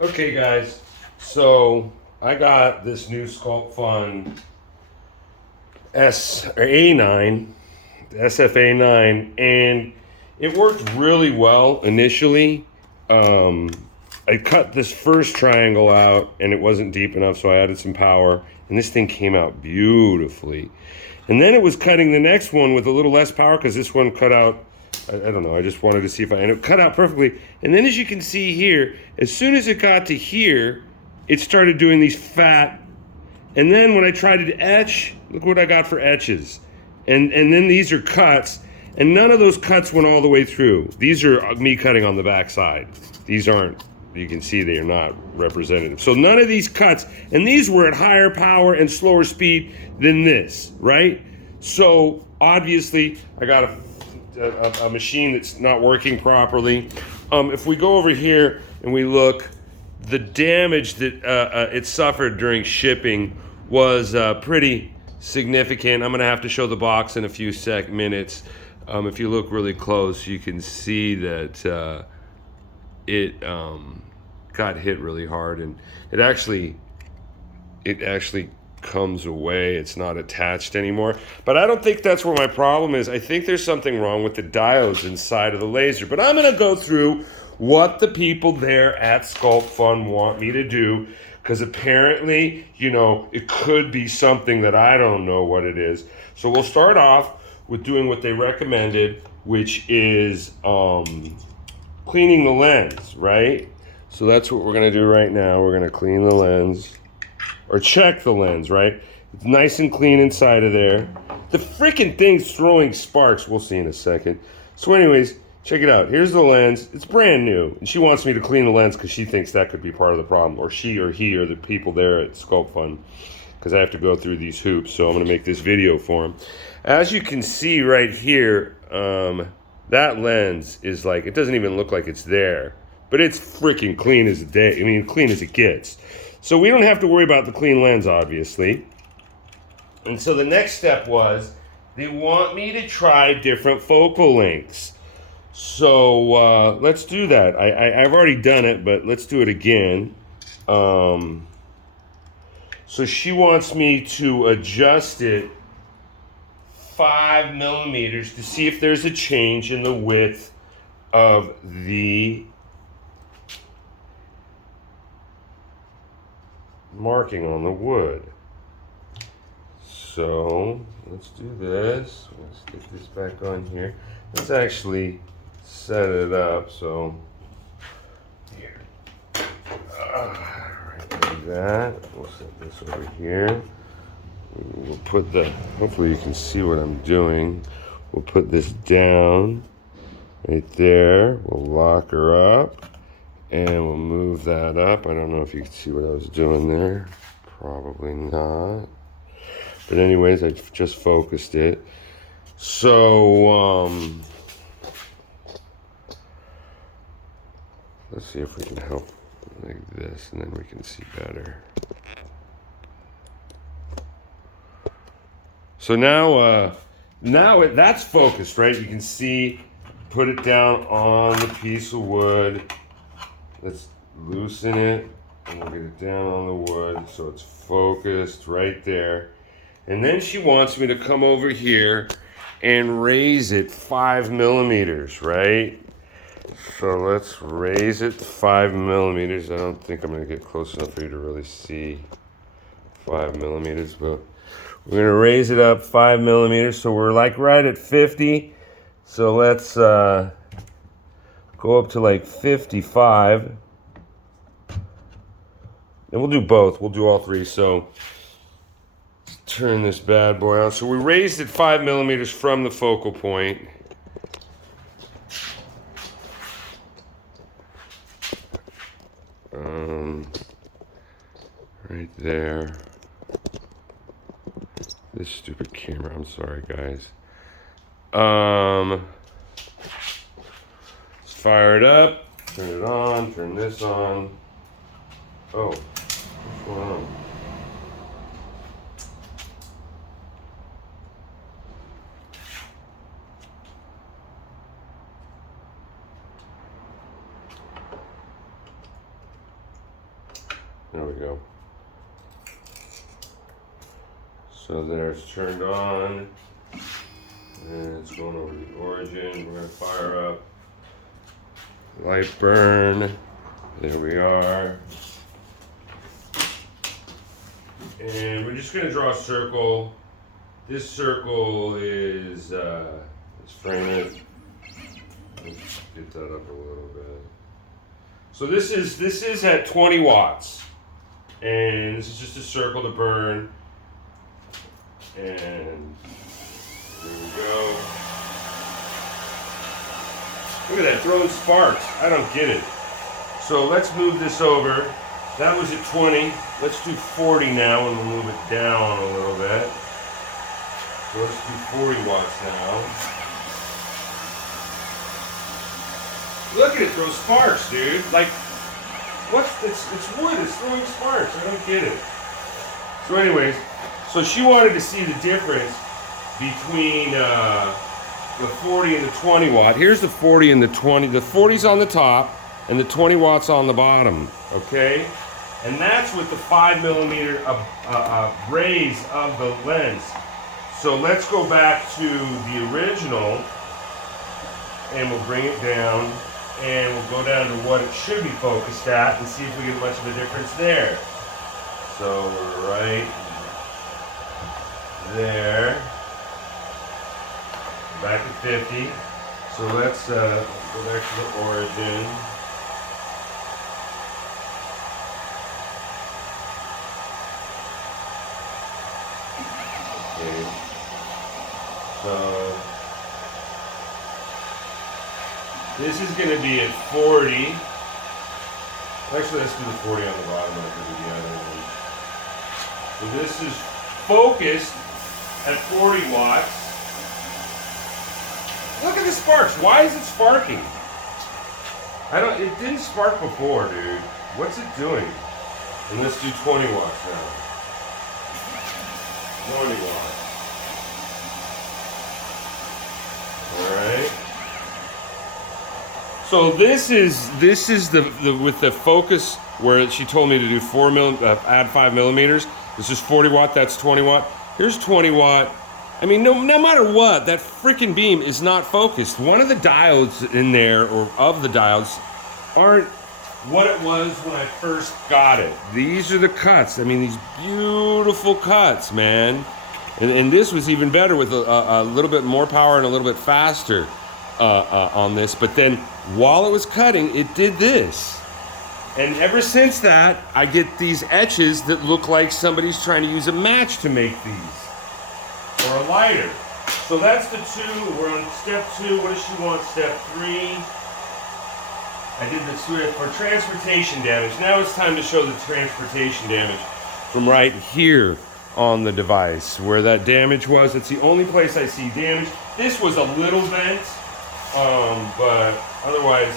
Okay, guys, so I got this new Sculptfun A9, SF-A9, and it worked really well initially. Um, I cut this first triangle out, and it wasn't deep enough, so I added some power, and this thing came out beautifully. And then it was cutting the next one with a little less power because this one cut out. I don't know. I just wanted to see if and it cut out perfectly. And then, as you can see here, as soon as it got to here, it started doing these fat. And then when I tried to etch, look what I got for etches. And then these are cuts, and none of those cuts went all the way through. These are me cutting on the back side. These aren't. You can see they are not representative. So none of these cuts, and these were at higher power and slower speed than this, right? So obviously I got a machine that's not working properly. If we go over here and we look, the damage that it suffered during shipping was pretty significant. I'm gonna have to show the box in a few minutes. If you look really close, you can see that it got hit really hard, and it actually comes away. It's not attached anymore. But I don't think that's where my problem is. I think there's something wrong with the diodes inside of the laser. But I'm gonna go through what the people there at Sculptfun want me to do, because apparently, you know, it could be something that I don't know what it is. So we'll start off with doing what they recommended, which is cleaning the lens, right? So that's what we're gonna do right now. We're gonna clean the lens, or check the lens, right? It's nice and clean inside of there. The freaking thing's throwing sparks. We'll see in a second. So anyways, check it out. Here's the lens. It's brand new. And she wants me to clean the lens because she thinks that could be part of the problem. Or she or he or the people there at Sculptfun. Because I have to go through these hoops. So I'm going to make this video for them. As you can see right here, that lens is like, it doesn't even look like it's there. But it's freaking clean as a day. I mean, clean as it gets. So we don't have to worry about the clean lens, obviously. And so the next step was, they want me to try different focal lengths. So let's do that. I've already done it, but let's do it again. So she wants me to adjust it 5 millimeters to see if there's a change in the width of the marking on the wood. So let's do this. Let's get this back on here. Let's actually set it up. So here, right like that. We'll set this over here. We'll put the, hopefully you can see what I'm doing. We'll put this down right there. We'll lock her up. And we'll move that up. I don't know if you can see what I was doing there. Probably not. But anyways, I just focused it. So, let's see if we can help like this, and then we can see better. So now that's focused, right? You can see, put it down on the piece of wood. Let's loosen it, and we'll get it down on the wood so it's focused right there. And then she wants me to come over here and raise it 5 millimeters, right? So let's raise it 5 millimeters. I don't think I'm gonna get close enough for you to really see 5 millimeters, but we're gonna raise it up 5 millimeters. So we're like right at 50. So let's go up to like 55. And we'll do both. We'll do all three. So let's turn this bad boy on. So we raised it 5 millimeters from the focal point. Right there. This stupid camera. I'm sorry, guys. Let's fire it up. Turn it on. Turn this on. Oh, what's going on? There we go. So there's turned on. And it's going over the origin. We're gonna fire up. Light burn. There we are. And we're just gonna draw a circle. This circle is, let's frame it. Let's get that up a little bit. So this is at 20 watts. And this is just a circle to burn. And there we go. Look at that, throwing sparks. I don't get it. So let's move this over. That was at 20. Let's do 40 now, and we'll move it down a little bit. So let's do 40 watts now. Look at it throw sparks, dude. Like, it's wood, it's throwing sparks. I don't get it. So anyways, so she wanted to see the difference between the 40 and the 20 watt. Here's the 40 and the 20. The 40's on the top and the 20 watts on the bottom, okay? And that's with the 5mm raise of the lens. So let's go back to the original and we'll bring it down and we'll go down to what it should be focused at and see if we get much of a difference there. So we're right there. Back at 50. So let's go back to the origin. Okay. So this is going to be at 40. Actually, let's do the 40 on the bottom. I'll do the other one. So this is focused at 40 watts. Look at the sparks. Why is it sparking? It didn't spark before, dude. What's it doing? And let's do 20 watts now. 20 watts. Alright. So this is the with the focus where she told me to do add 5mm. This is 40 watt, that's 20 watt. Here's 20 watt. I mean, no matter what, that freaking beam is not focused. One of the diodes in there, or of the diodes, aren't what it was when I first got it. These are the cuts. I mean, these beautiful cuts, man. And this was even better with a little bit more power and a little bit faster on this. But then, while it was cutting, it did this. And ever since that, I get these etches that look like somebody's trying to use a match to make these. Or a lighter. So that's the 2. We're on step 2. What does she want? Step 3. I did the switch for transportation damage. Now it's time to show the transportation damage from right here on the device. Where that damage was. It's the only place I see damage. This was a little bent, but otherwise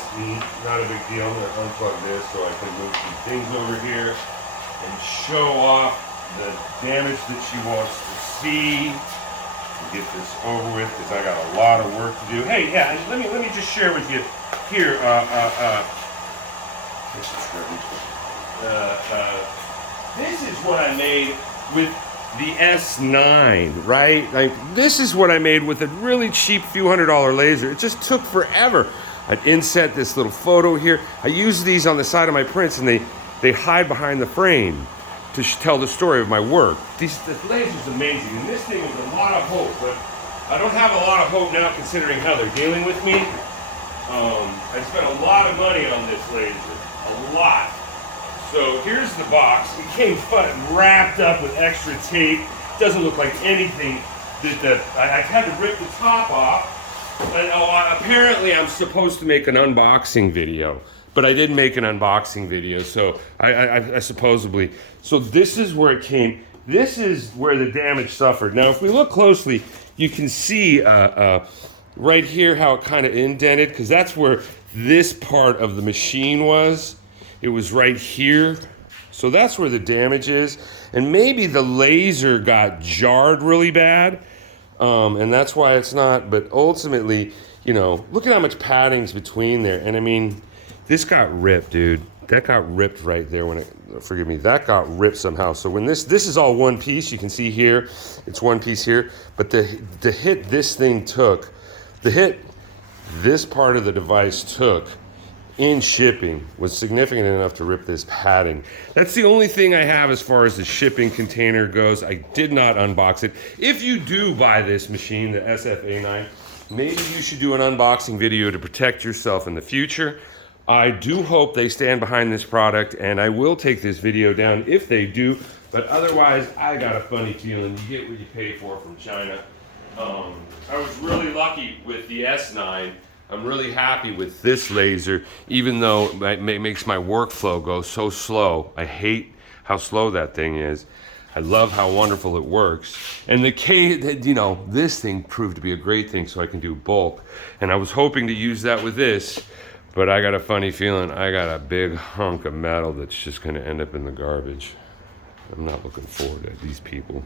not a big deal. I'm going to unplug this so I can move some things over here and show off the damage that she wants to see. Get this over with because I got a lot of work to do. Hey, yeah, let me just share with you here. This is what I made with the S9, right? Like this is what I made with a really cheap few $100 laser. It just took forever. I'd inset this little photo here. I use these on the side of my prints, and they hide behind the frame to tell the story of my work. This laser's amazing, and this thing was a lot of hope, but I don't have a lot of hope now considering how they're dealing with me. I spent a lot of money on this laser, a lot. So here's the box. It came wrapped up with extra tape. Doesn't look like anything. I had to rip the top off. And apparently I'm supposed to make an unboxing video. But I didn't make an unboxing video, so I supposedly... So this is where it came. This is where the damage suffered. Now, if we look closely, you can see right here how it kind of indented, because that's where this part of the machine was. It was right here. So that's where the damage is. And maybe the laser got jarred really bad, and that's why it's not. But ultimately, you know, look at how much padding's between there. And I mean... This got ripped, dude. that got ripped right there when it, forgive me, that got ripped somehow. So when this is all one piece, you can see here, it's one piece here, but the hit this thing took, the hit this part of the device took in shipping was significant enough to rip this padding. That's the only thing I have as far as the shipping container goes. I did not unbox it. If you do buy this machine, the SF-A9, maybe you should do an unboxing video to protect yourself in the future. I do hope they stand behind this product, and I will take this video down if they do, but otherwise, I got a funny feeling you get what you pay for from China. I was really lucky with the S9. I'm really happy with this laser, even though it makes my workflow go so slow. I hate how slow that thing is. I love how wonderful it works. And this thing proved to be a great thing, so I can do bulk. And I was hoping to use that with this, but I got a funny feeling I got a big hunk of metal that's just gonna end up in the garbage. I'm not looking forward to these people.